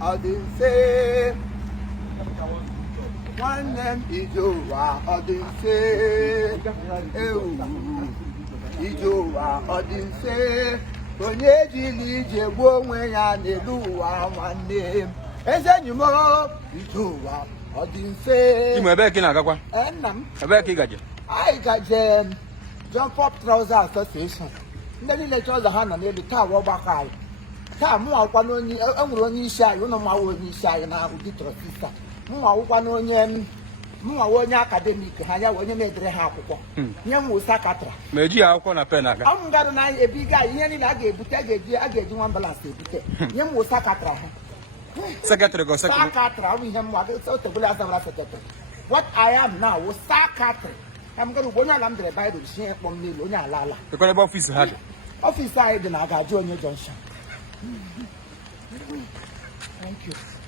ọ dị mfe nwanne m ije ụwa ọ dị mfe ewu ije ụwa ọ dị mfe onye ejila ije gbuo onwe ya n'elu ụwa nwanne m eze enyi m ije ụwa ọ dị mfe ime ebe ka ị na-agakwa nna m ebe ka ị gaje anyị gaje Jump Up Trouser Association ndị niile trouser ha nọ n'elu taa bụ ọgbakọ anyị taa mụ akwụkwa n'onye enwere onye isi anyị ụnụ mmanwụ onye isi anyị na ụdị trọsista mụ akwụkwa n'onye mụnwawa onye akademik ha ya onye na-edere ha akwụkwọ nye m wụ sakatra ma eji ya akwụkwọ na pen aka ọ m garụ na ebiga ihe niile a ga-ebute a ga-eji nwa mbalansị ebute nye m wụ sakatra ha sekretrị gọ sekretrị sakatra ọ bụ ihe m otebụla azabara sekretrị what I am now wụ sakatra ka m gara ugbo onye ala m dere baịbụl si ihe kpọ m n'elu onye ala ala ekwere ebe ọfịs ha dị ọfịs anyị dị na Agaju Onye Junction. Thank you.